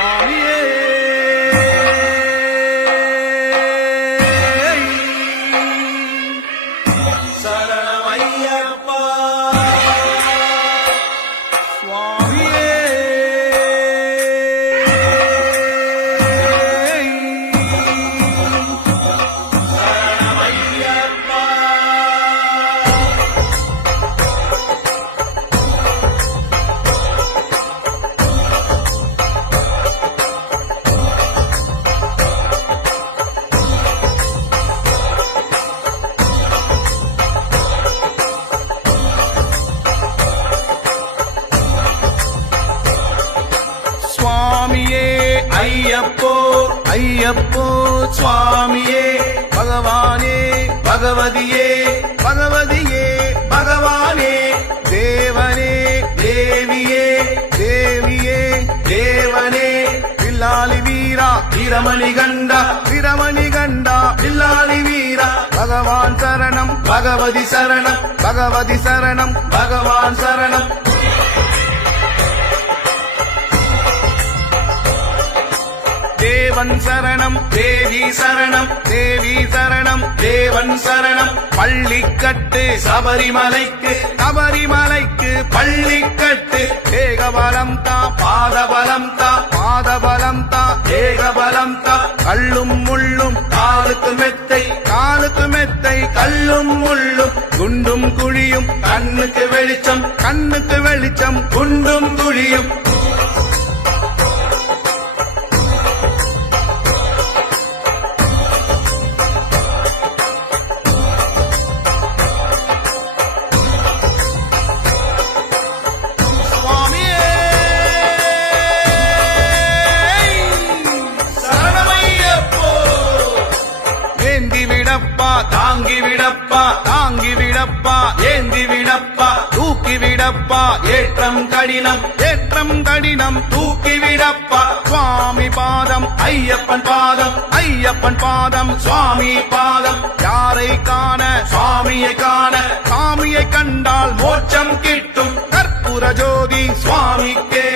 சுவாமியே சரணமையப்பா சுவாமியே சரணமையப்பா சுவாமியே ஐயப்போ ஐயப்போ சுவாமியே பகவானே பகவதியே பகவதியே பகவானே தேவனே தேவியே தேவியே தேவனே வில்லாளி வீரா வீரமணி கண்டா வீரமணி கண்டா வில்லாளி வீரா பகவான் சரணம் பகவதி சரணம் பகவதி சரணம் பகவான் சரணம் தேவன் சரணம் தேவி சரணம் தேவி சரணம் தேவன் சரணம் பள்ளிக்கட்டு சபரிமலைக்கு சபரிமலைக்கு பள்ளிக்கட்டு ஏகபலம் தா பாதபலம் தா பாதபலம் தா ஏகபலம் தா கல்லும் முள்ளும் காலுக்கு மெத்தை காலுக்கு மெத்தை கல்லும் முள்ளும் குண்டும் குழியும் கண்ணுக்கு வெளிச்சம் கண்ணுக்கு வெளிச்சம் குண்டும் குழியும் சுவாமியே சரணமையப்போ ஏந்தி விடப்பா தாங்கி விடப்பா தாங்கி விடப்பா ஏந்தி விடப்பா தூக்கி விடப்பா ஏற்றம் கடினம் ஏற்றம் கடினம் தூக்கி விடப்பா சுவாமி பாதம் ஐயப்பன் பாதம் ஐயப்பன் பாதம் சுவாமி பாதம் யாரை காண சுவாமியை காண சாமியை கண்டால் மோட்சம் கிட்டும் கற்பூர ஜோதி சுவாமிக்கே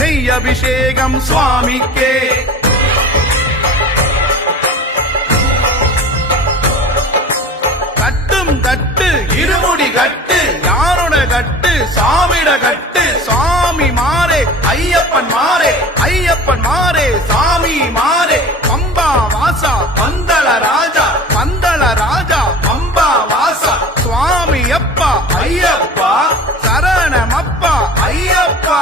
நெய் அபிஷேகம் சுவாமிக்கே கட்டும் கட்டு இருமுடி கட்டு யாரோட கட்டு சாமிட கட்டு சாமி மாறே ஐயப்பன் மாறே ஐயப்பன் மாறே சாமி மாறே பம்பா வாசா பந்தள ராஜா பந்தள ராஜா பம்பா வாசா சுவாமி அப்பா ஐயப்பா சரணமப்பா ஐயப்பா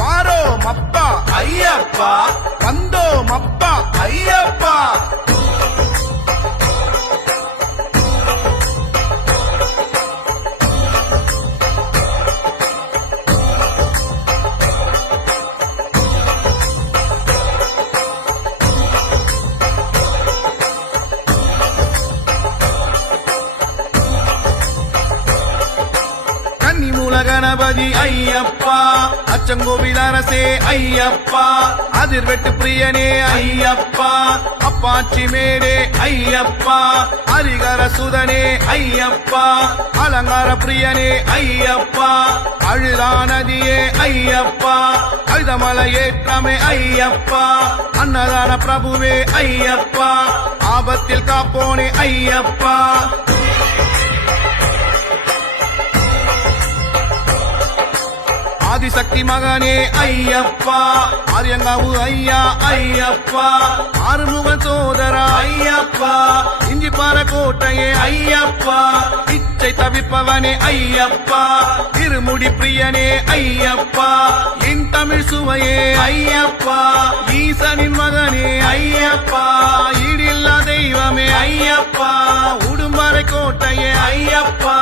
வாரோமப்பா ஐயப்பா வந்தோமப்பா ஐயப்பா கன்னிமூல கணபதி ஐயப்பா அச்சங்கோவில் அரசே ஐயப்பா அதிர்வெட்டு பிரியனே ஐயப்பா அப்பாச்சி மேடே ஐயப்பா ஹரிகர சுதனே ஐயப்பா அலங்கார பிரியனே ஐயப்பா அழுதா நதியே ஐயப்பா அழுதமலை ஏற்றமே ஐயப்பா அன்னதான பிரபுவே ஐயப்பா ஆபத்தில் காப்போனே ஐயப்பா ஆதிசக்தி மகனே ஐயப்பா ஆரியங்காவு ஐயா ஐயப்பா ஆறுமுக சோதரா ஐயப்பா இஞ்சிப்பாற கோட்டையே ஐயப்பா இச்சை தவிப்பவனே ஐயப்பா இருமுடி பிரியனே ஐயப்பா என் தமிழ் சுவையே ஐயப்பா ஈசனின் மகனே ஐயப்பா ஈடில்லா தெய்வமே ஐயப்பா உடும்பறை கோட்டையே ஐயப்பா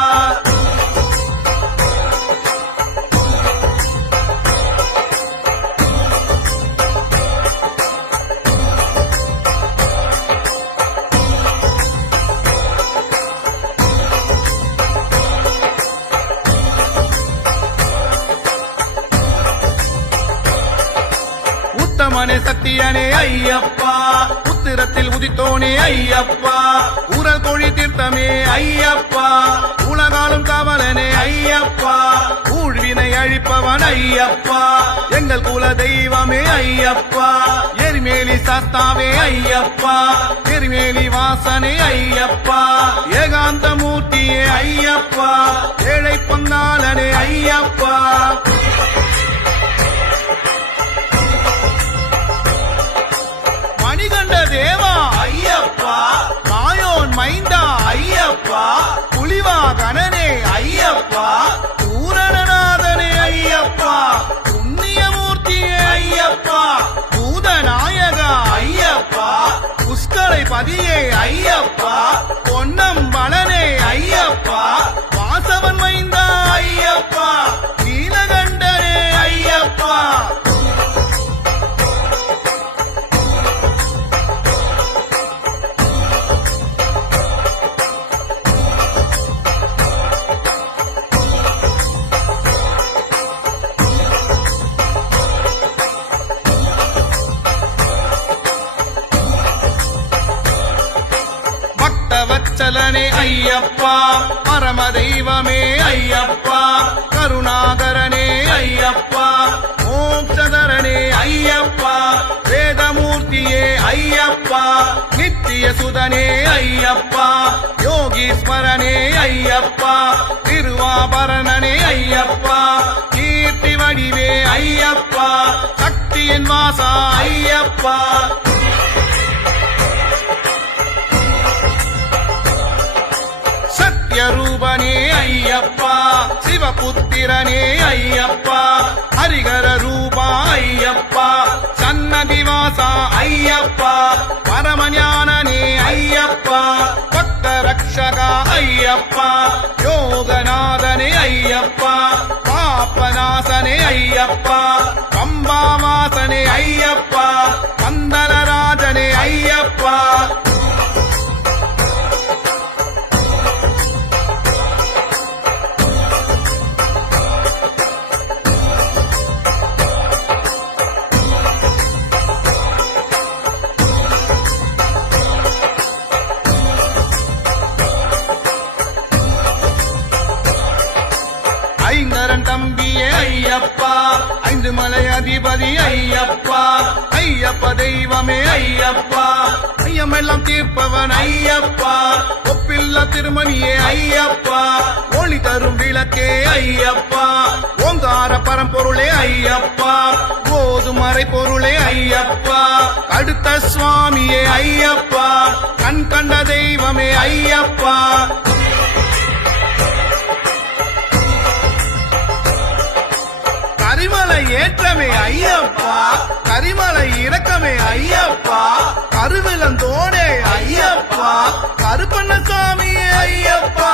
உத்தமனே சத்தியனே ஐயப்பா உத்திரத்தில் உதித்தோனே ஐயப்பா ஊரல் கோழி தீர்த்தமே ஐயப்பா உல உலகாலும் காவலனே ஐயப்பா ஊழ்வினை அழிப்பவன் ஐயப்பா எங்கள் குல தெய்வமே ஐயப்பா எரிமேலி சாஸ்தாவே ஐயப்பா எரிமேலி வாசனே ஐயப்பா ஏகாந்த மூர்த்தியே ஐயப்பா ஏழை பங்காளனே ஐயப்பா மணிகண்ட தேவா ஐயப்பா மாயோன் மைந்தா ஐயப்பா புலிவாகனனே ஐயப்பா பூரணநாதனே ஐயப்பா புண்ணியமூர்த்தியே ஐயப்பா பூதநாயகா ஐயப்பா புஷ்கரை பதியே ஐயப்பா பொன்னம்பலனே ஐயப்பா வாசவன் மைந்தா ஐயப்பா நீலகண்டனே ஐயப்பா பக்தவத்சலனே ஐயப்பா பரம தெய்வமே ஐயப்பா கருணாகரனே ஐயப்பா மோட்சதரனே ஐயப்பா வேதமூர்த்தியே ஐயப்பா நித்திய சுதனே ஐயப்பா யோகீஸ்வரனே ஐயப்பா திருவாபரணனே ஐயப்பா கீர்த்தி வடிவே ஐயப்பா சக்தியின் வாசா ஐயப்பா சத்யரூபனே ஐயப்பா சிவபுத்திரனே ஐயப்பா ஹரிகர ரூபா ஐயப்பா சன்னதி வாசா ஐயப்பா பரமஞானனே ஐயப்பா பக்த ரக்ஷகா ஐயப்பா யோகநாதனே ஐயப்பா பாப்பநாசனே ஐயப்பா பம்பாவாசனே ஐயப்பா பந்தலராஜனே ஐயப்பா ஐங்கரன் தம்பியே ஐயப்பா ஐந்து மலை அதிபதி ஐயப்பா ஐயப்ப தெய்வமே ஐயப்பா ஐயமெல்லாம் தீர்ப்பவன் ஐயப்பா ஒப்பில்ல திருமணியே ஐயப்பா ஒளி தரும் விளக்கே ஐயப்பா ஓங்கார பரம்பொருளே ஐயப்பா போதுமறை பொருளே ஐயப்பா அடுத்த சுவாமியே ஐயப்பா கண் கண்ட தெய்வமே ஐயப்பா கரிமலை ஏற்றமே ஐயப்பா கரிமலை இறக்கமே ஐயப்பா கருவிலந்தோடே ஐயப்பா கருப்பண்ணசாமியே ஐயப்பா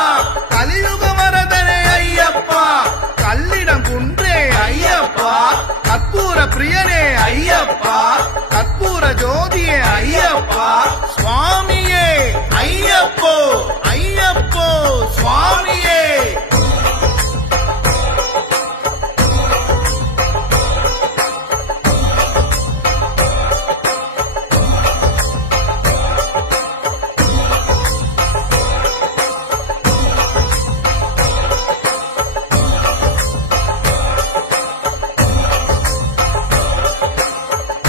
கலியுக வரதனே ஐயப்பா கல்லிடம் குன்றே ஐயப்பா கற்பூர பிரியனே ஐயப்பா கற்பூர ஜோதியே ஐயப்பா சுவாமியே ஐயப்போ ஐயப்போ சுவாமியே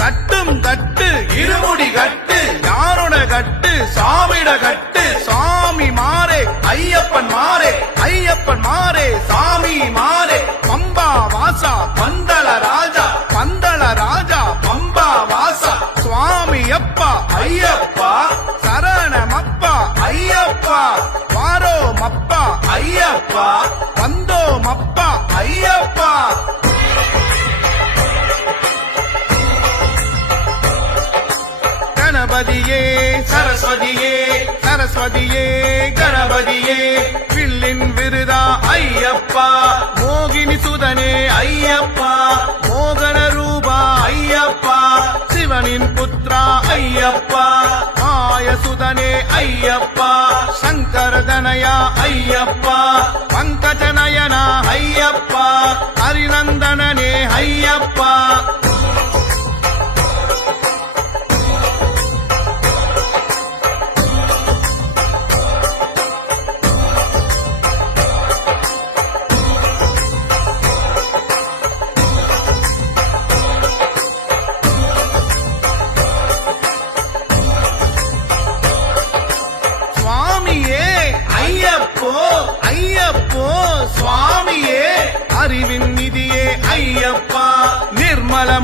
கட்டும் கட்டு இருமுடி கட்டு யாரோட கட்டு சாமிட கட்டு சாமி மாறே ஐயப்பன் மாறே ஐயப்பன் மாறே சாமி மாறே பம்பா வாசா பந்தள ராஜா பந்தள ராஜா பம்பா வாசா சுவாமி அப்பா ஐயப்பா சரணமப்பா ஐயப்பா வாரோமப்பா ஐயப்பா வந்தோமப்பா ஐயப்பா கணபதியே சரஸ்வதியே சரஸ்வதியே கணபதியே வில்லின் விருதா ஐயப்பா மோகினி சுதனே ஐயப்பா மோகன ரூபா ஐயப்பா சிவனின் புத்ரா ஐயப்பா ஆயசுதனே ஐயப்பா சங்கரதனயா ஐயப்பா பங்கஜநயனா ஐயப்பா ஹரிநந்தனனே ஐயப்பா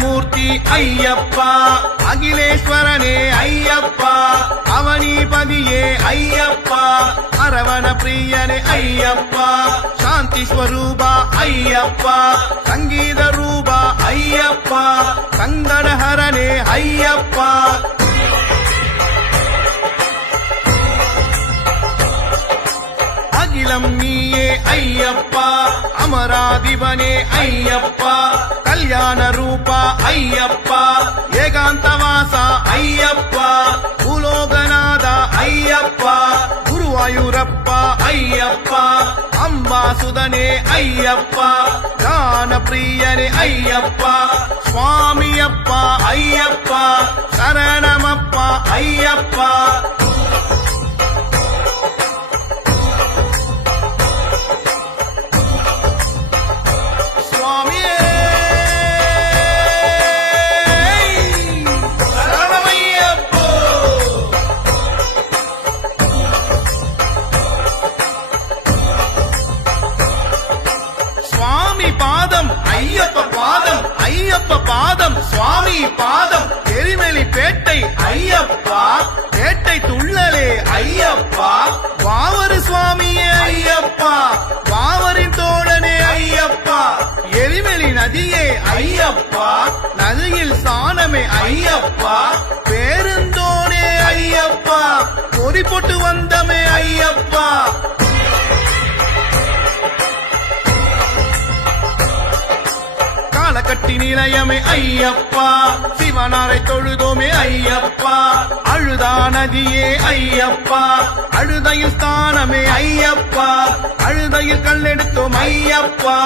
அகிலமூர்த்தி ஐயப்பா அகிலேஸ்வரனே ஐயப்பா அவனிபதியே ஐயப்பா அரவண பிரியனே ஐயப்பா சாந்தி ஸ்வரூபா ஐயப்பா சங்கீத ரூபா ஐயப்பா சங்கடஹரனே ஐயப்பா அகிலம் நீயே ஐயப்பா அமராதிபனே ஐயப்பா கல்யாண ரூபா ஐயப்பா ஏகாந்தவாசா ஐயப்பா பூலோகநாதா ஐயப்பா குருவாயூரப்பா ஐயப்பா அம்பாசுதனே ஐயப்பா ஞான பிரியனே ஐயப்பா சுவாமியப்பா ஐயப்பா சரணமப்பா ஐயப்பா சுவாமியே சரணமையப்போ சுவாமி பாதம் ஐயப்ப பாதம் ஐயப்ப பாதம் சுவாமி பாதம் எரிமலி பேட்டை ஐயப்பா பேட்டை துள்ளலே ஐயப்பா வாவரு சுவாமியே ஐயப்பா வாவரின் தோழனே ஐயப்பா எரிமலி நதியே ஐயப்பா நதியில் சாணமே ஐயப்பா பேருந்தோனே ஐயப்பா பொறி போட்டு வந்தமே ஐயப்பா காலக்கட்டி நிலையமே ஐயப்பா சிவனாரை தொழுதோமே ஐயப்பா அழுதா நதியே ஐயப்பா அழுதையில் ஸ்தானமே ஐயப்பா அழுதையில் கல்லெடுத்தோம் ஐயப்பா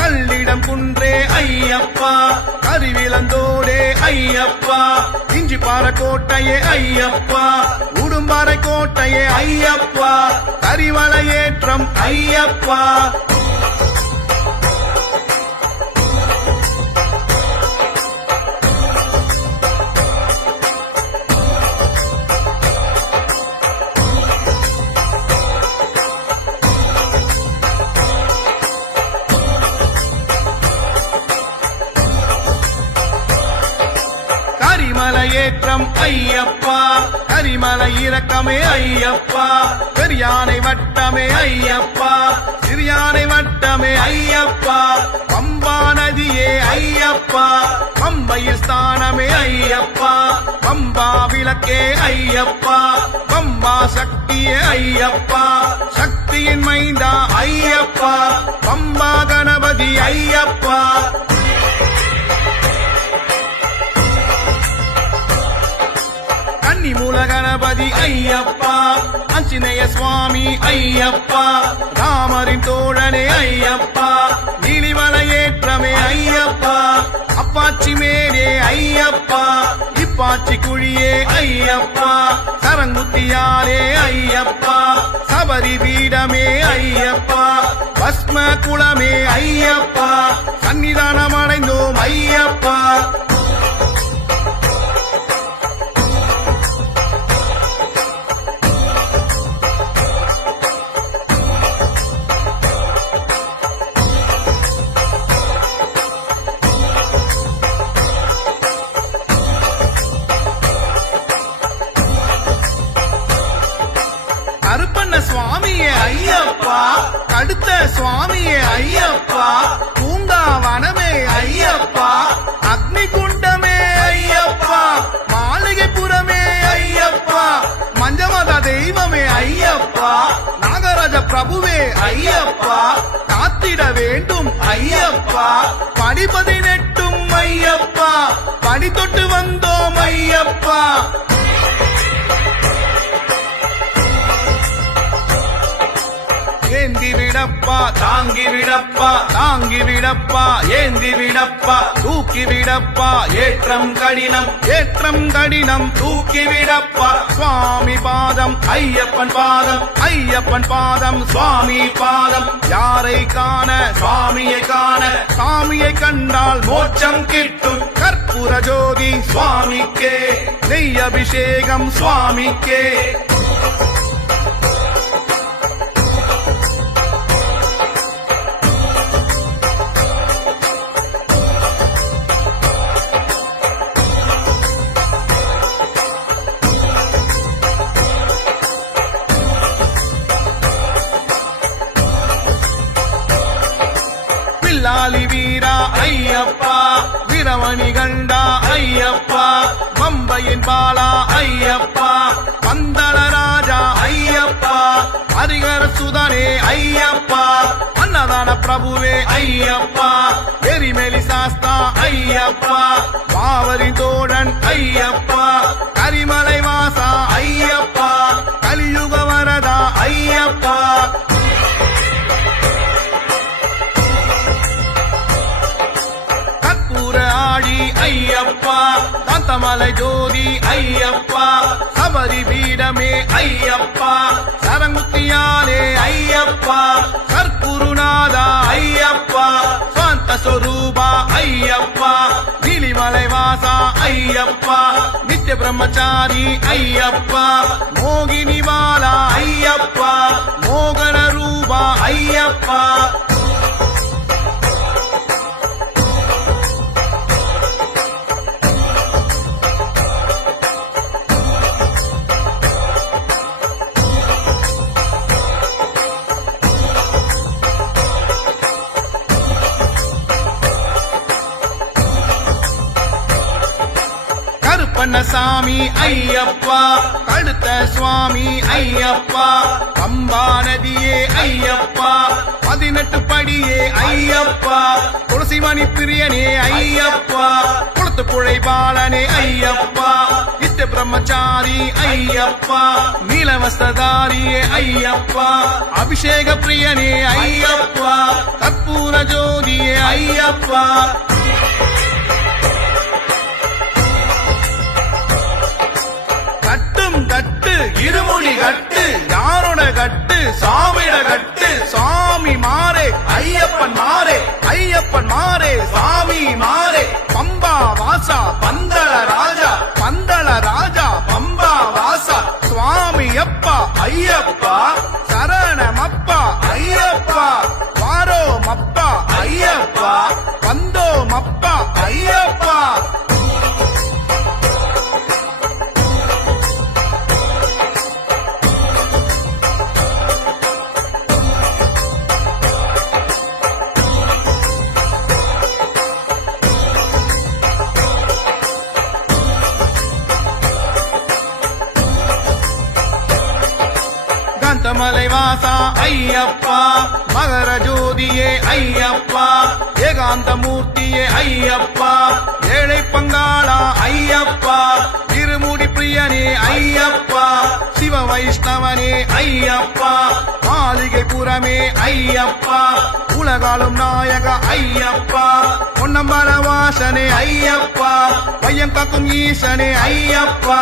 கல்லிடம் குன்றே ஐயப்பா கருவிலந்தோடே ஐயப்பா இஞ்சிப்பாறை கோட்டையே ஐயப்பா உடும்பாறை கோட்டையே ஐயப்பா கரிவளையேற்றம் ஐயப்பா கரிமலையேற்றம் ஐயப்பா கரிமலை இறக்கமே ஐயப்பா பெரியானை வட்டமே ஐயப்பா சிறியானை வட்டமே ஐயப்பா பம்பா நதியே ஐயப்பா பம்பையில் ஸ்தானமே ஐயப்பா பம்பா விளக்கே ஐயப்பா பம்பா சக்தியே ஐயப்பா சக்தியின் மைந்தா ஐயப்பா பம்பா கணபதி ஐயப்பா கன்னிமூல கணபதி ஐயப்பா ஆஞ்சநேய சுவாமி ஐயப்பா ராமரின் தோழனே ஐயப்பா நீலிமலையேற்றமே ஐயப்பா அப்பாச்சி மேரே ஐயப்பா இப்பாச்சி குழியே ஐயப்பா சரங்குத்தியாரே ஐயப்பா சபரி பீடமே ஐயப்பா பஸ்ம குளமே ஐயப்பா சன்னிதானம் அடைந்தோம் ஐயப்பா கருப்பண்ண சுவாமியே ஐயப்பா கடுத்த சுவாமியே ஐயப்பா பூங்காவனமே ஐயப்பா அக்னி குண்டமே ஐயப்பா மாளிகைப்புறமே ஐயப்பா மஞ்சமத தெய்வமே ஐயப்பா நாகராஜ பிரபுவே ஐயப்பா காத்திட வேண்டும் ஐயப்பா படி 18 ஐயப்பா படி தொட்டு வந்தோம் ஐயப்பா ஏந்தி விடப்பா தாங்கி விடப்பா தாங்கி விடப்பா ஏந்தி விடப்பா தூக்கி விடப்பா ஏற்றம் கடினம் ஏற்றம் கடினம் தூக்கி விடப்பா சுவாமி பாதம் ஐயப்பன் பாதம் ஐயப்பன் பாதம் சுவாமி பாதம் யாரை காண சுவாமியை காண சாமியை கண்டால் மோட்சம் கிட்டும் கற்பூர ஜோதி சுவாமிக்கே நெய் அபிஷேகம் சுவாமிக்கே ஐயப்பா வீரமணி கண்டா ஐயப்பா பம்பையின் பாலா ஐயப்பா பந்தள ராஜா ஐயப்பா ஹரிகர சுதனே ஐயப்பா அன்னதான பிரபுவே ஐயப்பா எரிமேலி சாஸ்தா ஐயப்பா பாவரி தோழன் ஐயப்பா கரிமலை வாசா ஐயப்பா கலியுக வரதா ஐயப்பா கற்பூர ஆடி ஐயப்பா காந்தமலை ஜோதி ஐயப்பா சபரி பீடமே ஐயப்பா சரங்குத்தியாலே ஐயப்பா கற்புருநாதா ஐயப்பா சாந்த சொரூபா ஐயப்பா நீலிமலை வாசா ஐயப்பா நித்திய பிரம்மச்சாரி ஐயப்பா மோகினி பாலா ஐயப்பா மோகன ரூபா ஐயப்பா கருப்பண்ணசாமி ஐயப்பா கழுத்த சுவாமி ஐயப்பா பம்பா நதியே ஐயப்பா 18 படியே ஐயப்பா துளசிமணி பிரியனே ஐயப்பா குளத்து புழை பாலனே ஐயப்பா நித்திய பிரம்மச்சாரி ஐயப்பா நீலவஸ்தாரியே ஐயப்பா அபிஷேக பிரியனே ஐயப்பா கற்பூர ஜோதியே ஐயப்பா கட்டும் கட்டு இருமுடி கட்டு யாரோட கட்டு சாமிட கட்டு சாமி மாறே ஐயப்பன் மாறே ஐயப்பன் மாறே சாமி மாறே பம்பா வாசா பந்தள ராஜா பந்தள ராஜா பம்பா வாசா சுவாமி அப்பா ஐயப்பா சரணமப்பா ஐயப்பா வாரோமப்பா ஐயப்பா வந்தோமப்பா ஐயப்பா காந்தமலை வாசா ஐயப்பா மகர ஜோதியே ஐயப்பா ஏகாந்த மூர்த்தியே ஐயப்பா ஏழை பங்காளா ஐயப்பா திருமுடி பிரியனே ஐயப்பா சிவ வைஷ்ணவனே ஐயப்பா மாளிகை புறமே ஐயப்பா உலகாலும் நாயக ஐயப்பா பொன்னம்பல வாசனே ஐயப்பா பையன் காக்கும் ஈசனே ஐயப்பா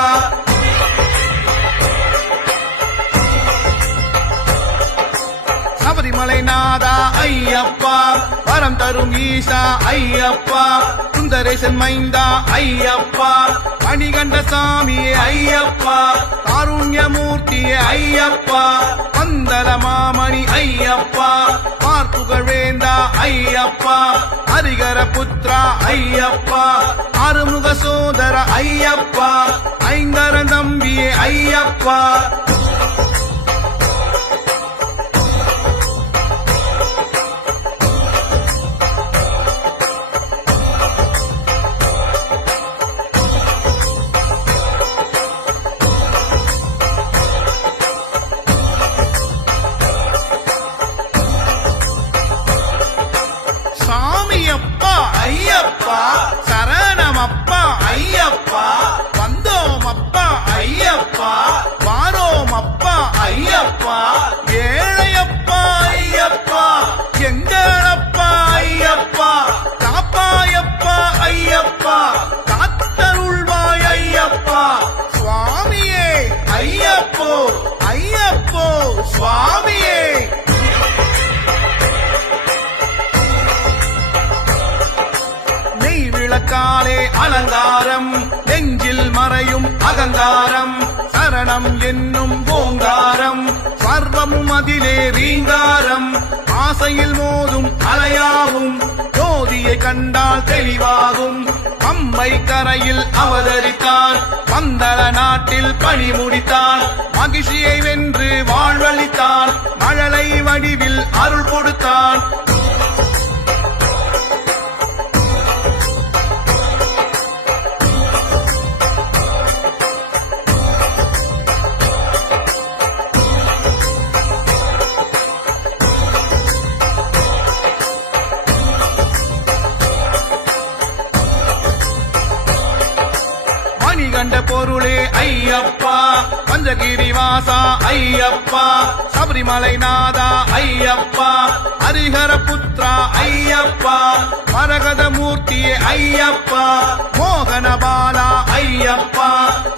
சபரிமலை நாதா ஐயப்பா வரம் தரும் ஈசா ஐயப்பா சுந்தரேசன் மைந்தா ஐயப்பா மணிகண்ட சாமியே ஐயப்பா காருண்யமூர்த்தியே ஐயப்பா பந்தல மாமணி ஐயப்பா பார்ப்புகழ் வேந்தா ஐயப்பா ஹரிகர புத்ரா ஐயப்பா ஆறுமுக சோதர ஐயப்பா ஐங்கரந்தம்பியே ஐயப்பா சாமியப்பா ஐயப்பா சரணமப்பா ஐயப்பா வந்தோமப்பா ஐயப்பா வாரோமப்பா ஐயப்பா ஏழையப்பா ஐயப்பா எங்களப்பா ஐயப்பா காப்பாயப்பா ஐயப்பா காத்தருள்வாய் ஐயப்பா சுவாமியே ஐயப்போ ஐயப்போ சுவாமியே நெய் விளக்காலே அலங்காரம் நெஞ்சில் மறையும் அகங்காரம் சரணம் என்னும் ஓங்காரம் சர்வமும் அதிலே ரீங்காரம் ஆசையில் மோதும் அலையாகும் ஜோதியை கண்டால் தெளிவாகும் பம்பை கரையில் அவதரித்தான் பந்தள நாட்டில் பணி முடித்தான் மகிழ்ச்சியை வென்று வாழ்வழித்தான் மழலை வடிவில் அருள் கொடுத்தான் கண்ட பொருளே ஐயப்பா பஞ்சகிரி வாசா ஐயப்பா சபரிமலை நாதா ஐயப்பா ஹரிஹர புத்ரா ஐயப்பா மரகத மூர்த்தியே ஐயப்பா மோகன பாலா ஐயப்பா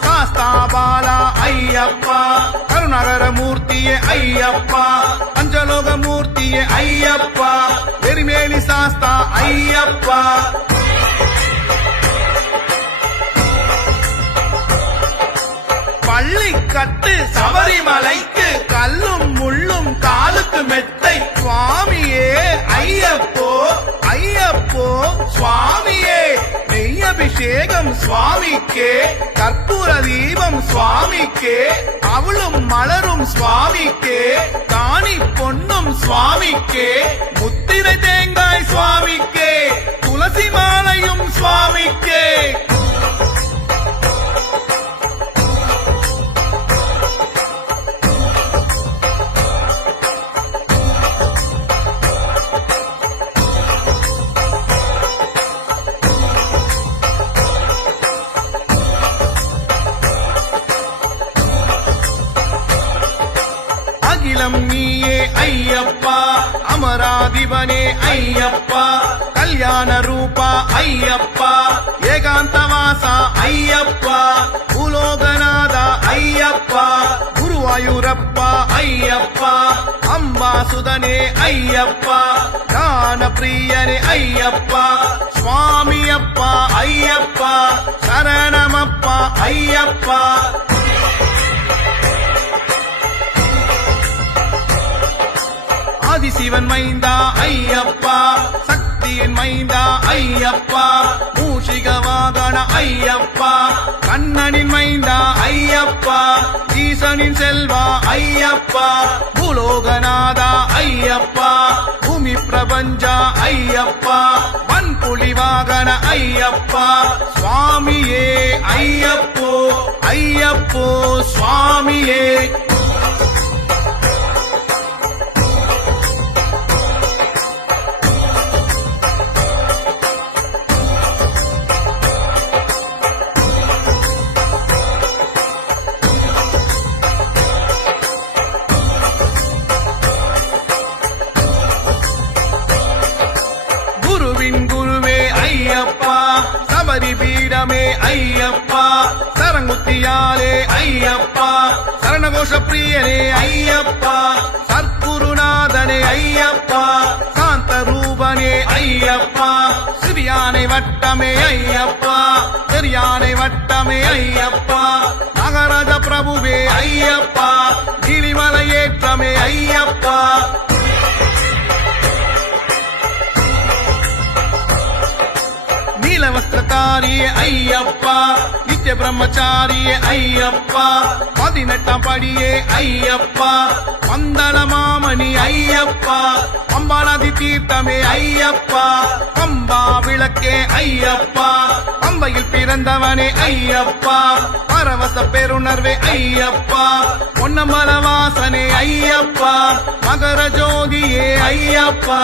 சாஸ்தா பாலா ஐயப்பா கருணாகர மூர்த்தியே ஐயப்பா பஞ்சலோக மூர்த்தியே ஐயப்பா எரிமேலி சாஸ்தா ஐயப்பா பள்ளி கட்டு சபரிமலைக்கு கல்லும் முள்ளும் காலுக்கு மெத்தை சுவாமியே ஐயப்போ ஐயப்போ சுவாமியே நெய்யபிஷேகம் சுவாமிக்கே கற்பூர தீபம் சுவாமிக்கே அவளும் மலரும் சுவாமிக்கே காணி பொன்னும் சுவாமிக்கே முத்திரை தேங்காய் சுவாமிக்கே துளசி மாலையும் சுவாமிக்கே அகிலம் நீயே ஐயப்பா அமராதிபனே ஐயப்பா கல்யாண ரூபா ஐயப்பா ஏகாந்தவாசா ஐயப்பா பூலோகநாதா ஐயப்பா குருவாயூரப்பா ஐயப்பா அம்பாசுதனே ஐயப்பா ஞான பிரியனே ஐயப்பா சுவாமியப்பா ஐயப்பா சரணமப்பா ஐயப்பா ஆதிசிவன் மைந்தா ஐயப்பா சக்தியின் மைந்தா ஐயப்பா மூஷிக வாகன ஐயப்பா கண்ணனின் மைந்தா ஐயப்பா ஈசனின் செல்வா ஐயப்பா பூலோகநாதா ஐயப்பா பூமி பிரபஞ்சா ஐயப்பா வன்புலி வாகன ஐயப்பா சுவாமியே ஐயப்போ ஐயப்போ சுவாமியே குருவின் குருவே ஐயப்பா சபரி பீடமே ஐயப்பா சரங்குத்தியாலே ஐயப்பா சரணகோஷ பிரியனே ஐயப்பா சத்குருநாதனே ஐயப்பா சாந்த ரூபனே ஐயப்பா சிறியானை வட்டமே ஐயப்பா பெரியானை வட்டமே ஐயப்பா மகாராஜ பிரபுவே ஐயப்பா கிளிமலை ஏற்றமே ஐயப்பா நீலவஸ்திரக்காரியே ஐயப்பா நித்திய பிரம்மச்சாரியே ஐயப்பா 18ஆம் படியே ஐயப்பா பந்தள மாமணி ஐயப்பா பம்பாநதி தீர்த்தமே ஐயப்பா பம்பா விளக்கே ஐயப்பா பம்பையில் பிறந்தவனே ஐயப்பா பரவச பெருணர்வே ஐயப்பா பொன்னம்பல வாசனே ஐயப்பா மகர ஜோதியே ஐயப்பா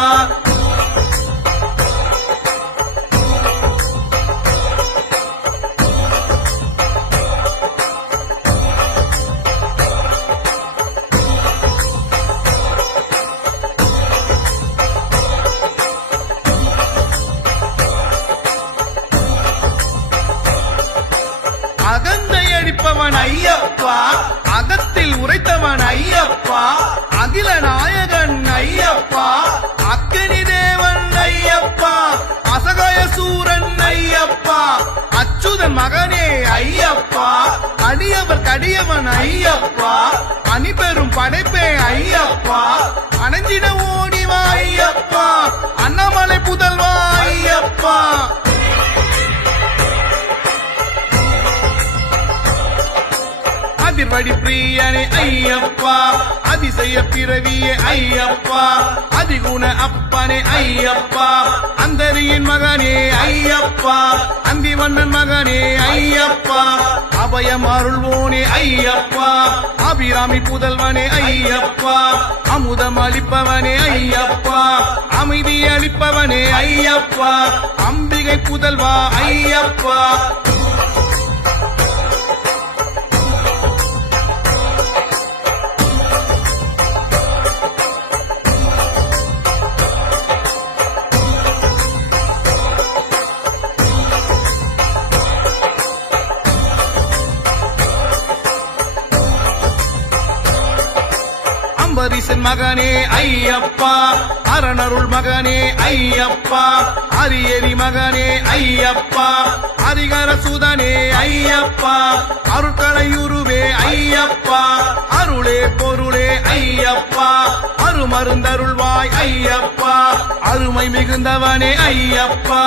அகந்தை அடிப்பவன் ஐயப்பா அகத்தில் உரைத்தவன் ஐயப்பா அகில நாயகன் ஐயப்பா அக்கினி தேவன் ஐயப்பா அசகாய சூரன் ஐயப்பா அச்சுதன் மகனே ஐயப்பா அடியவர் கடியவன் ஐயப்பா அணிபெரும் படைப்பே ஐயப்பா அணைஞ்சிட ஓடிவா ஐயப்பா அண்ணாமலை புதல்வா ஐயப்பா அதிர்வடி பிரியனே ஐயப்பா அதிசய பிறவியே ஐயப்பா அதிகுண அப்பனே ஐயப்பா அந்தரியின் மகனே ஐயப்பா அந்திவண்ணன் மகனே ஐயப்பா அபயம் அருள்வோனே ஐயப்பா அபிராமி புதல்வனே ஐயப்பா அமுதம் அளிப்பவனே ஐயப்பா அமைதி அளிப்பவனே ஐயப்பா அம்பிகை புதல்வா ஐயப்பா அம்பரீசன் மகனே ஐயப்பா, அரணருள் மகனே ஐயப்பா, அரியரி மகனே ஐயப்பா, ஹரிகர சுதனே ஐயப்பா, அருட்கலையுருவே ஐயப்பா, அருளே பொருளே ஐயப்பா, அருமருந்தருள்வாய் ஐயப்பா, அருமை மிகுந்தவனே ஐயப்பா,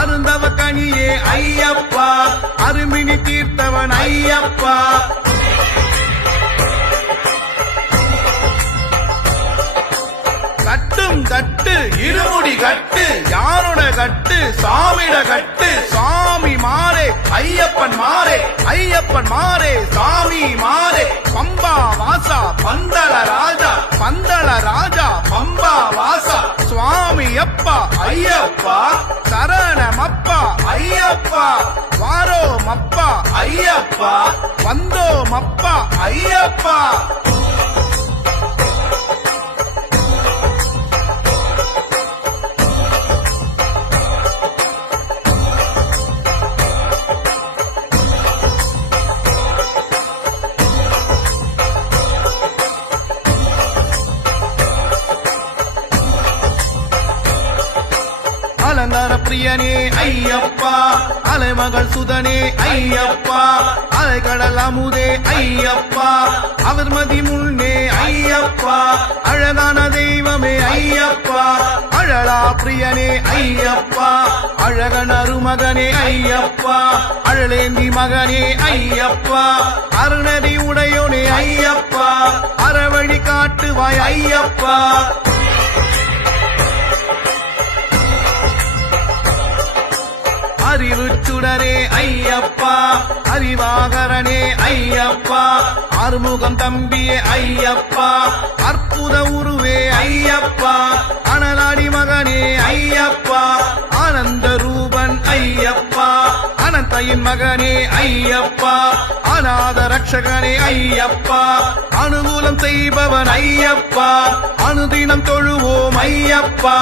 அருந்தவ கனியே ஐயப்பா, அருமினி தீர்த்தவன் ஐயப்பா. கட்டும் கட்டு இருமுடி கட்டு யாரோட கட்டு சாமிட கட்டு, சாமி மாறே ஐயப்பன் மாறே, ஐயப்பன் மாறே சாமி மாறே, பம்பா வாசா பந்தள ராஜா, பந்தள ராஜா பம்பா வாசா, சுவாமி அப்பா ஐயப்பா, சரணமப்பா ஐயப்பா, வாரோமப்பா ஐயப்பா, வந்தோமப்பா ஐயப்பா. அலங்கார பிரியனே ஐயப்பா, அலைமகள் சுதனே ஐயப்பா, அலைகடல் அமுதே ஐயப்பா, அவர்மதி முன்னே ஐயப்பா, அழகான தெய்வமே ஐயப்பா, அழலா பிரியனே ஐயப்பா, அழகன் அருமகனே ஐயப்பா, அழலேந்தி மகனே ஐயப்பா, அருணதி உடையோனே ஐயப்பா, அறவழி காட்டுவாய் ஐயப்பா. அறிவு சுடரே ஐயப்பா, அறிவாகரனே ஐயப்பா, அறுமுகம் தம்பியே ஐயப்பா, அற்புத உருவே ஐயப்பா, அனலாடி மகனே ஐயப்பா, ஆனந்த ரூபன் ஐயப்பா, அனந்தையின் மகனே ஐயப்பா, அநாத ரட்சகனே ஐயப்பா, அனுகூலம் செய்பவன் ஐயப்பா, அனுதினம் தொழுவோம் ஐயப்பா.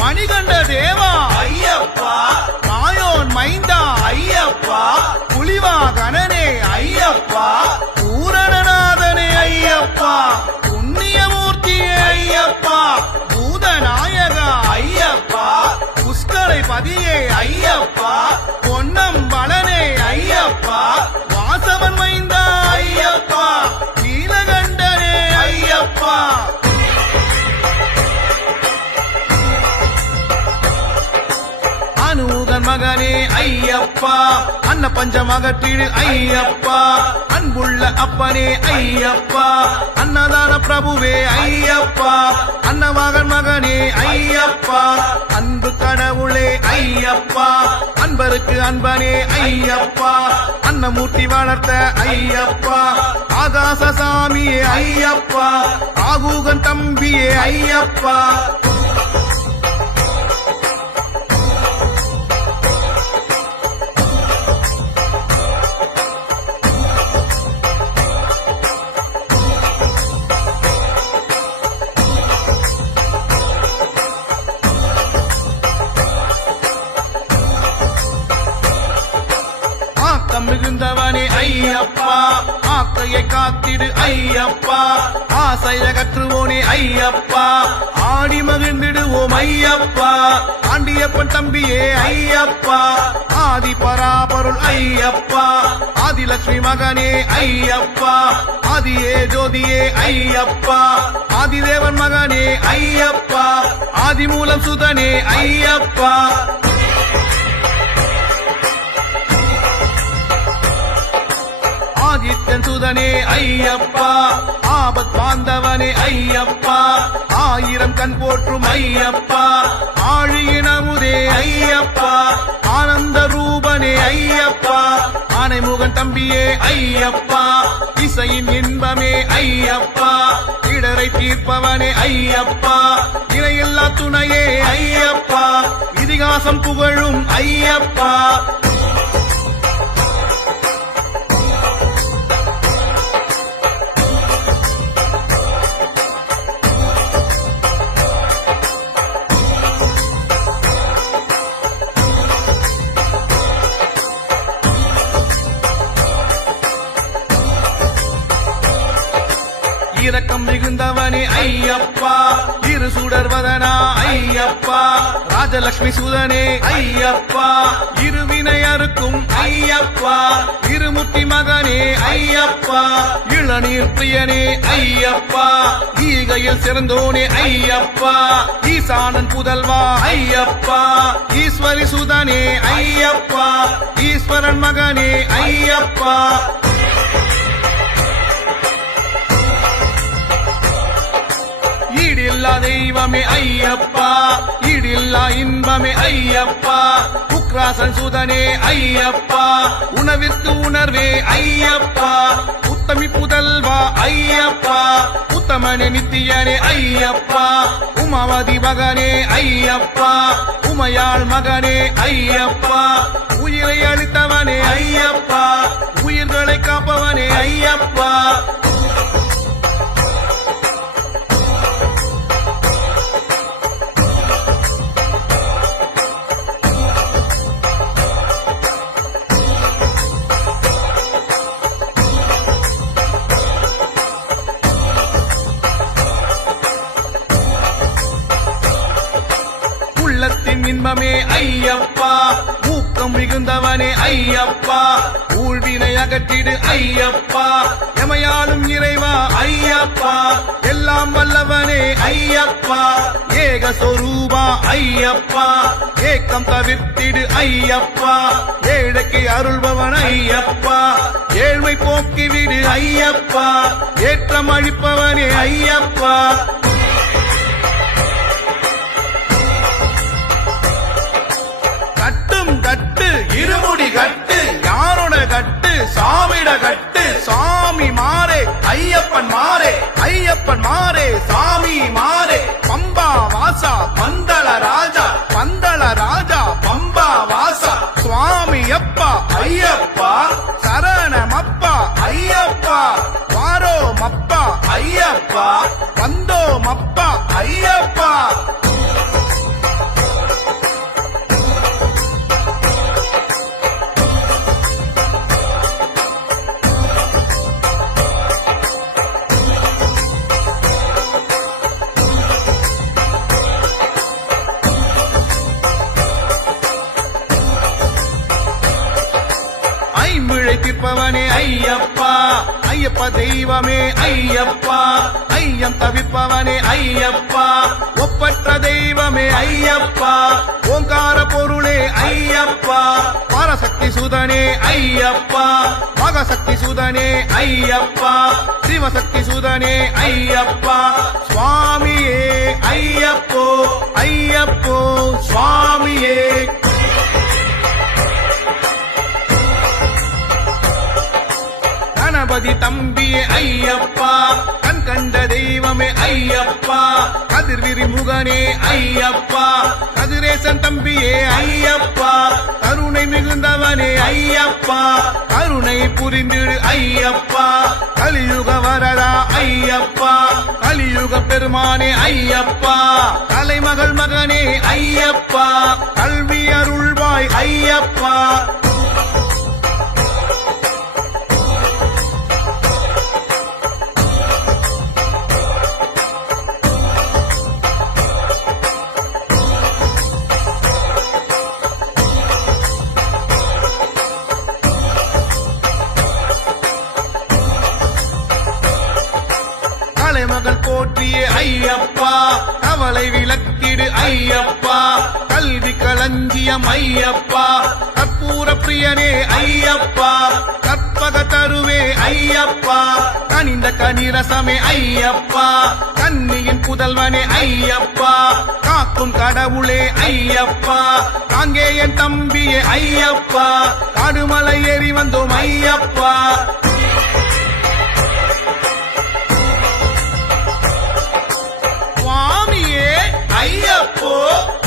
மணிகண்ட தேவா ஐயப்பா, மாயோன் மைந்தா ஐயப்பா, புலிவாகனனே ஐயப்பா, பூரணநாதனே ஐயப்பா, புண்ணியமூர்த்தியே ஐயப்பா, பூதநாயகா ஐயப்பா, புஷ்கரை பதியே ஐயப்பா, பொன்னம்பலனே ஐயப்பா, வாசவன் மைந்தா ஐயப்பா, நீலகண்டனே ஐயப்பா. அனூதன் மகனே ஐயப்பா, அன்ன பஞ்சமகற்றிடு ஐயப்பா, அன்புள்ள அப்பனே ஐயப்பா, அன்னதான பிரபுவே ஐயப்பா, அன்னமகன் மகனே ஐயப்பா, அன்பு கடவுளே ஐயப்பா, அன்பருக்கு அன்பனே ஐயப்பா, அன்னமூர்த்தி வளர்த்த ஐயப்பா, ஆகாசசாமியே ஐயப்பா, ஆகூகன் தம்பியே ஐயப்பா. மிகுந்தவனே ஐயப்பா, ஆக்கையை காத்திடு ஐயப்பா, ஆசையகற்றுவோனே ஐயப்பா, ஆடி மகிழ்ந்திடுவோம் ஐயப்பா, ஆண்டியப்பன் தம்பியே ஐயப்பா, ஆதி பராபருள் ஐயப்பா, ஆதிலட்சுமி மகனே ஐயப்பா, ஆதியே ஜோதியே ஐயப்பா, ஆதிதேவன் மகனே ஐயப்பா, ஆதிமூலம் சுதனே ஐயப்பா. ஆதித்தன் சுதனே ஐயப்பா, ஆபத் பாந்தவனே ஐயப்பா, ஆயிரம் கண் போற்றும் ஐயப்பா, ஆழியின் அமுதே ஐயப்பா, ஆனந்த ரூபனே ஐயப்பா, ஆனைமுகன் தம்பியே ஐயப்பா, இசையின் இன்பமே ஐயப்பா, இடரை தீர்ப்பவனே ஐயப்பா, இணையில்லா துணையே ஐயப்பா, இதிகாசம் புகழும் ஐயப்பா. சுடர்வதனா ஐயப்பா ராஜலட்சுமி சுதனே ஐயப்பா இருவினை அறுக்கும் ஐயப்பா இருமுத்தி மகனே ஐயப்பா இளநீர் பிரியனே ஐயப்பா ஈகையில் சிறந்தோனே ஐயப்பா ஈசானன் புதல்வா ஐயப்பா ஈஸ்வரி சுதனே ஐயப்பா ஈஸ்வரன் மகனே ஐயப்பா ஈடில்லா தெய்வமே ஐயப்பா ஈடில்லா இன்பமே ஐயப்பா உக்ராசன் சுதனே ஐயப்பா உணவிற்கு உணர்வே ஐயப்பா உத்தமி புதல்வா ஐயப்பா உத்தமனே நித்தியனே ஐயப்பா உமாவதி மகனே ஐயப்பா உமையாள் மகனே ஐயப்பா உயிரை அளித்தவனே ஐயப்பா உயிர்களை காப்பவனே ஐயப்பா உள்ளத்தின் இன்பமே ஐயப்பா ஊக்கம் மிகுந்தவனே ஐயப்பா ஊழ்வினை அகற்றிடு ஐயப்பா எமையாளும் இறைவா ஐயப்பா எல்லாம் வல்லவனே ஐயப்பா ஏக சொரூபா ஐயப்பா ஏக்கம் தவிர்த்திடு ஐயப்பா ஏழைக்கு அருள்பவன் ஐயப்பா ஏழ்மை போக்கிவிடு ஐயப்பா ஏற்றம் அழிப்பவனே ஐயப்பா கட்டும் கட்டு இருமுடி கட்டு யாரோட கட்டு சாமிட கட்டு சாமி மாறே ஐயப்பன் மாறே ஐயப்பன் மாறே சாமி மாறே பம்பா வாசா பந்தள ராஜா பந்தள ராஜா பம்பா வாசா சுவாமி அப்பா ஐயப்பா சரணமப்பா ஐயப்பா வாரோமப்பா ஐயப்பா வந்தோமப்பா ஐயப்பா ஐம்பிழை தீர்ப்பவனே ஐயப்பா ஐயப்ப தெய்வமே ஐயப்பா ஐயம் தவிர்ப்பவனே ஐயப்பா ஒப்பற்ற தெய்வமே ஐயப்பா ஓங்கார பொருளே ஐயப்பா பரசக்தி சுதனே ஐயப்பா மகசக்தி சுதனே ஐயப்பா சிவசக்தி சுதனே ஐயப்பா சுவாமியே ஐயப்போ ஐயப்போ சுவாமியே கணபதி தம்பியே ஐயப்பா கண் கண்ட தெய்வமே ஐயப்பா கதிர்விரி முகனே ஐயப்பா கதிரேசன் தம்பியே ஐயப்பா கருணை மிகுந்தவனே ஐயப்பா கருணை புரிந்திடு ஐயப்பா கலியுக வரதா ஐயப்பா கலியுக பெருமானே ஐயப்பா தலைமகள் மகனே ஐயப்பா கல்வி அருள்வாய் ஐயப்பா தலைமகள் போற்றியே ஐயப்பா கவலை விளக்கிடு ஐயப்பா கல்வி களஞ்சியம் ஐயப்பா கற்பூர பிரியனே ஐயப்பா கற்பக தருவே ஐயப்பா கனிந்த கனிரசமே ஐயப்பா கன்னியின் புதல்வனே ஐயப்பா காக்கும் கடவுளே ஐயப்பா தாங்கே என் தம்பியே ஐயப்பா காடுமலை ஏறி வந்தோம் ஐயப்பா சுவாமியே ஐயப்போ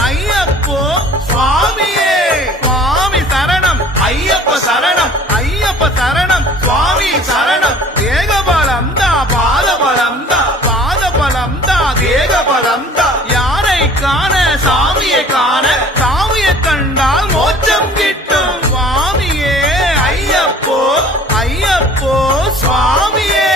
ஐயப்போ சுவாமியே சுவாமி சரணம் ஐயப்ப சரணம் ஐயப்ப சரணம் சுவாமி சரணம் தேகபலம் தா பாதபலம் தா பாதபலம் தா தேகபலம் தா யாரை காண சாமியை காண சாமியை கண்டால் மோட்சம் கிட்டும் சுவாமியே ஐயப்போ ஐயப்போ சுவாமியே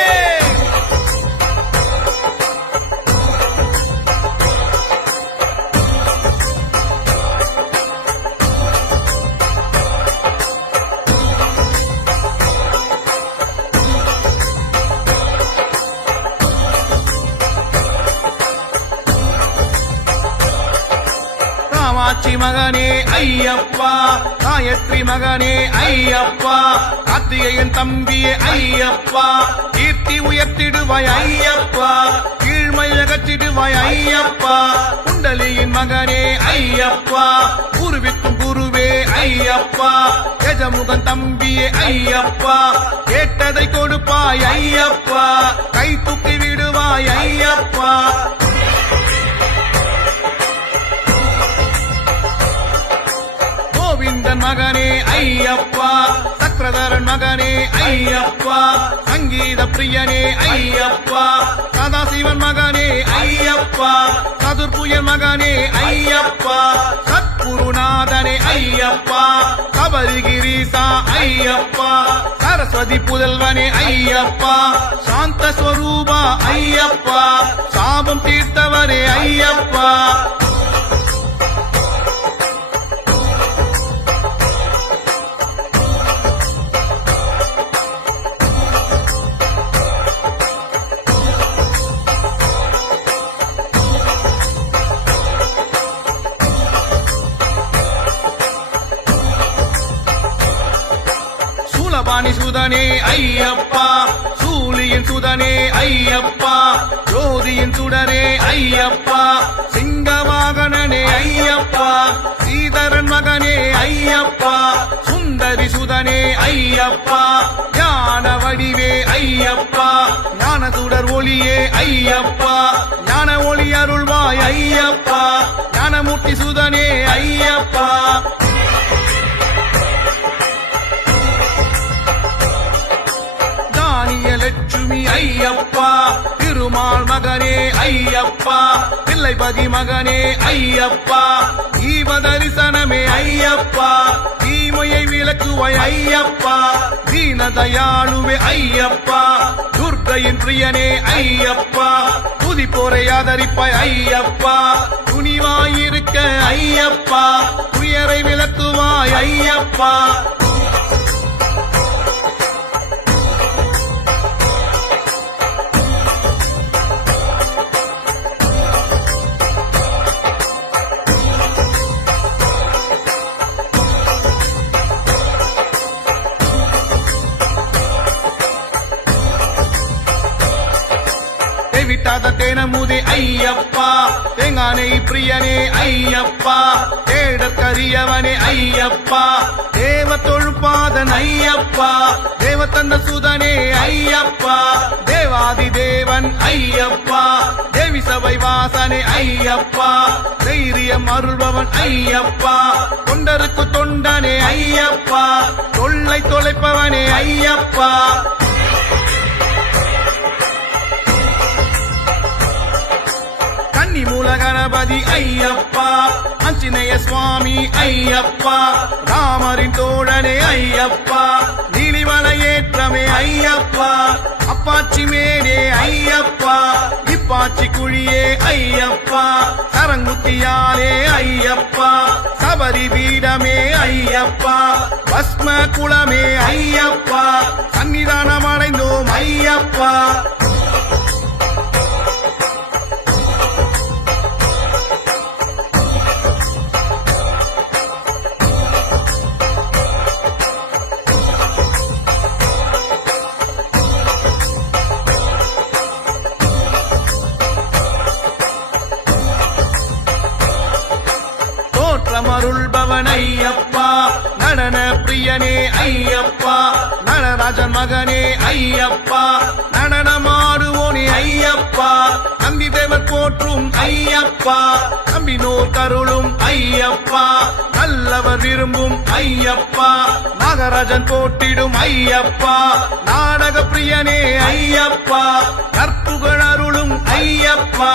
காமாட்சி மகனே ஐயப்பா, காயத்ரி மகனே ஐயப்பா, கார்த்திகேயன் தம்பியே ஐயப்பா, கீர்த்தி உயர்த்திடுவாய் ஐயப்பா, கீழ்மை அகற்றிடுவாய் ஐயப்பா, குண்டலியின் மகனே ஐயப்பா, குருவிக்கும் குருவே ஐயப்பா, கஜமுகன் தம்பியே ஐயப்பா, கேட்டதை கொடுப்பாய் ஐயப்பா, கை தூக்கி விடுவாய் ஐயப்பா. கோவிந்தன் மகனே ஐயப்பா, சக்கரதரன் மகனே ஐயப்பா, சங்கீத பிரியனே ஐயப்பா, சதாசிவன் மகனே ஐயப்பா, சதுர்புயன் மகனே ஐயப்பா, சத்குருநாதனே ஐயப்பா, கபரிகிரீசா ஐயப்பா, சரஸ்வதி புதல்வனே ஐயப்பா, சாந்த ஸ்வரூபா ஐயப்பா, சாபம் தீர்த்தவரே ஐயப்பா. சூலபாணி சுதனே ஐயப்பா, சூலியின் சுதனே ஐயப்பா, ஜோதியின் சுடரே ஐயப்பா, சிங்கவாகனனே ஐயப்பா, சீதரன் மகனே ஐயப்பா, சுந்தரி சுதனே ஐயப்பா, ஞான வடிவே ஐயப்பா, ஞான சுடர் ஒளியே ஐயப்பா, ஞான ஒளி அருள்வாய் ஐயப்பா, ஞானமூர்த்தி சுதனே ஐயப்பா. லட்சுமி ஐயப்பா, திருமால் மகனே ஐயப்பா, பிள்ளைபதி மகனே ஐயப்பா, தீப தரிசனமே ஐயப்பா, தீமையை விளக்குவாய் ஐயப்பா, தீனதயாளுவே ஐயப்பா, துர்க்கையின் பிரியனே ஐயப்பா, துதிப்போரை ஆதரிப்பாய் ஐயப்பா, துணிவாயிருக்க ஐயப்பா, துயரை விளக்குவாய் ஐயப்பா. விட்டாத தேனமுதே ஐயப்பா, தேங்கானை பிரியனே ஐயப்பா, தேடற்கரியவனே ஐயப்பா, தேவ தொழுப்பாதன் ஐயப்பா, தேவத்தந்த சுதனே ஐயப்பா, தேவாதி தேவன் ஐயப்பா, தேவி சபை வாசனே ஐயப்பா, தைரியம் அருள்பவன் ஐயப்பா, தொண்டருக்கு தொண்டனே ஐயப்பா, தொல்லை தொலைப்பவனே ஐயப்பா. மூல கணபதி ஐயப்பா, ஆஞ்சநேய சுவாமி ஐயப்பா, ராமரின் தோழனே ஐயப்பா, நீலிமலை ஏற்றமே ஐயப்பா, அப்பாச்சி மேடே ஐயப்பா, இப்பாச்சி குழியே ஐயப்பா, சரங்குத்தியாலே ஐயப்பா, சபரி பீடமே ஐயப்பா, பஸ்ம குளமே ஐயப்பா, சன்னிதானம் அடைந்தோம் ஐயப்பா. அருள்பவன் ஐயப்பா, நடன பிரியனே ஐயப்பா, நடராஜன் மகனே ஐயப்பா, நடனமாடுவோனே ஐயப்பா, நம்பி தேவர் போற்றும் ஐயப்பா, நம்பினோர் கருளும் ஐயப்பா, நல்லவர் விரும்பும் ஐயப்பா, நாகராஜன் போட்டிடும் ஐயப்பா, நாடக பிரியனே ஐயப்பா, கற்புகள் அருளும் ஐயப்பா.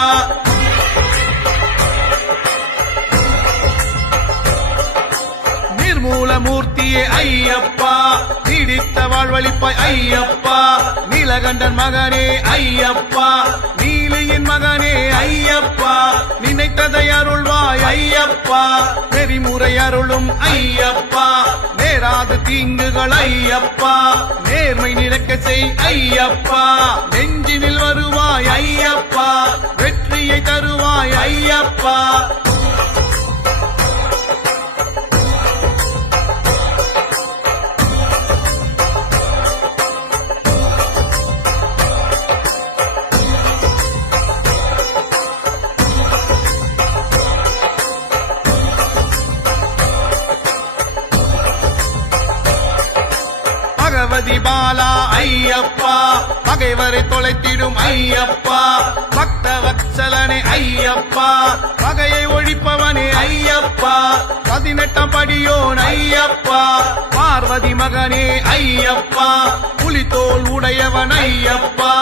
மூலமூர்த்தியே ஐயப்பா, நீடித்த வாழ்வழிப்பாய் ஐயப்பா, நீலகண்டன் மகனே ஐயப்பா, நீலியின் மகனே ஐயப்பா, நினைத்ததை அருள்வாய் ஐயப்பா, நெறிமுறை அருளும் ஐயப்பா, நேராது தீங்குகள் ஐயப்பா, நேர்மை நிலைக்க செய் ஐயப்பா, நெஞ்சினில் வருவாய் ஐயப்பா, வெற்றியை தருவாய் ஐயப்பா. கணபதி பாலா ஐயப்பா பகைவரை தொலைத்திடும் ஐயப்பா பக்த வத்சலனே ஐயப்பா பகையை ஒழிப்பவனே ஐயப்பா 18ஆம் படியோன் ஐயப்பா பார்வதி மகனே ஐயப்பா புலித்தோல் உடையவன் ஐயப்பா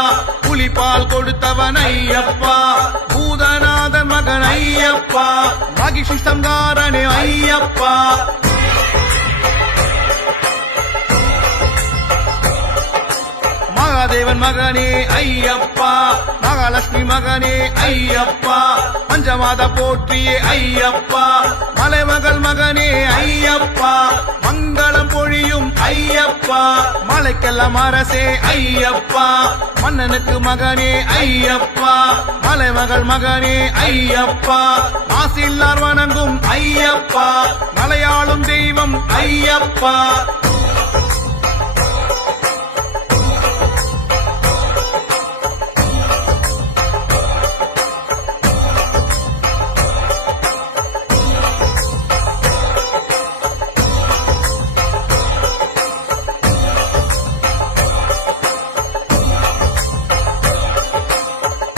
புலிபால் கொடுத்தவன் ஐயப்பா பூதநாதன் மகன் ஐயப்பா மகிஷி சங்காரனே ஐயப்பா மகாதேவன் மகனே ஐயப்பா மகாலட்சுமி மகனே ஐயப்பா பஞ்சமாத போற்றியே ஐயப்பா மலைமகள் மகனே ஐயப்பா மங்களம் பொழியும் ஐயப்பா மலைக்கெல்லாம் அரசே ஐயப்பா மன்னனுக்கு மகனே ஐயப்பா மலைமகள் மகனே ஐயப்பா ஆசில்லார் வணங்கும் ஐயப்பா மலையாளும் தெய்வம் ஐயப்பா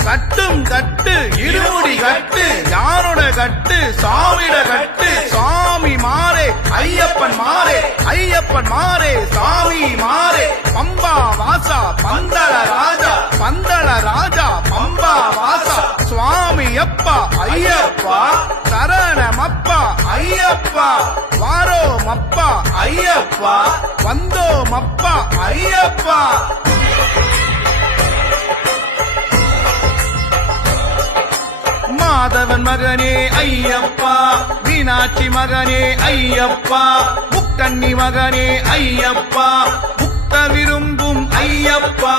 கட்டும் கட்டு இருமுடி கட்டு யாரோட கட்டு சாமிட கட்டு சாமி மாறே ஐயப்பன் மாறே ஐயப்பன் மாறே சாமி மாறே பம்பா வாசா பந்தள ராஜா பந்தள ராஜா பம்பா வாசா சுவாமி அப்பா ஐயப்பா சரணமப்பா ஐயப்பா வாரோமப்பா ஐயப்பா வந்தோமப்பா ஐயப்பா மாதவன் மகனே ஐயப்பா மீனாட்சி மகனே ஐயப்பா முக்கண்ணி மகனே ஐயப்பா முக்த விரும்பும் ஐயப்பா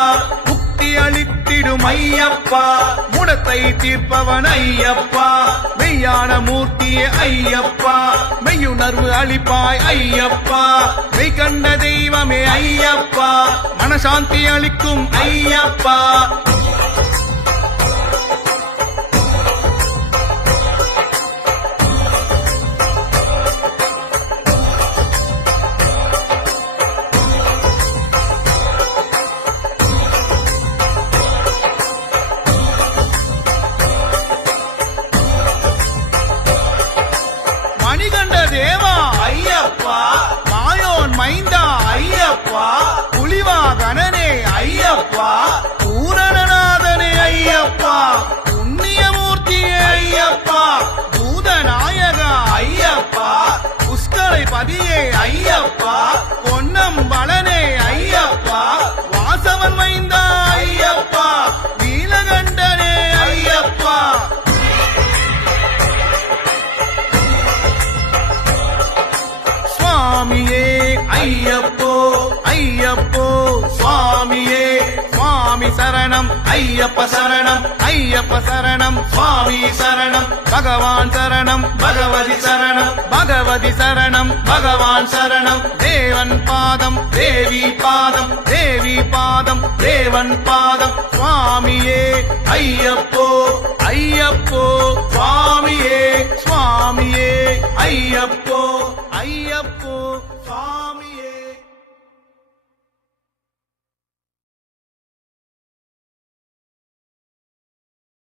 முக்தி அளித்திடும் ஐயப்பா முடத்தை தீர்ப்பவன் ஐயப்பா மெய்யான மூர்த்தியே ஐயப்பா மெய்யுணர்வு அளிப்பாய் ஐயப்பா மெய் கண்ட தெய்வமே ஐயப்பா மனசாந்தி அளிக்கும் ஐயப்பா மணிகண்ட தேவா ஐயப்பா மாயோன் மைந்தா ஐயப்பா புலிவாகனனே ஐயப்பா பூரணநாதனே ஐயப்பா புண்ணியமூர்த்தியே ஐயப்பா பூதநாயகா ஐயப்பா புஷ்கரை பதியே ஐயப்பா பொன்னம்பலனே ஐயப்பா வாசவன் மைந்தா ஐயப்பா நீலகண்டனே ஐயப்பா சுவாமியே ஐயப்போ ஐயப்போ சுவாமியே சுவாமி சரணம் ஐயப்ப சரணம் ஐயப்ப சரணம் சுவாமி சரணம் பகவான் சரணம் பகவதி சரணம் பகவதி சரணம் பகவான் சரணம் தேவன் பாதம் தேவி பாதம் தேவி பாதம் தேவன் பாதம் சுவாமியே ஐயப்போ ஐயப்போ சுவாமியே சுவாமியே ஐயப்போ ஐயப்போ சுவாமி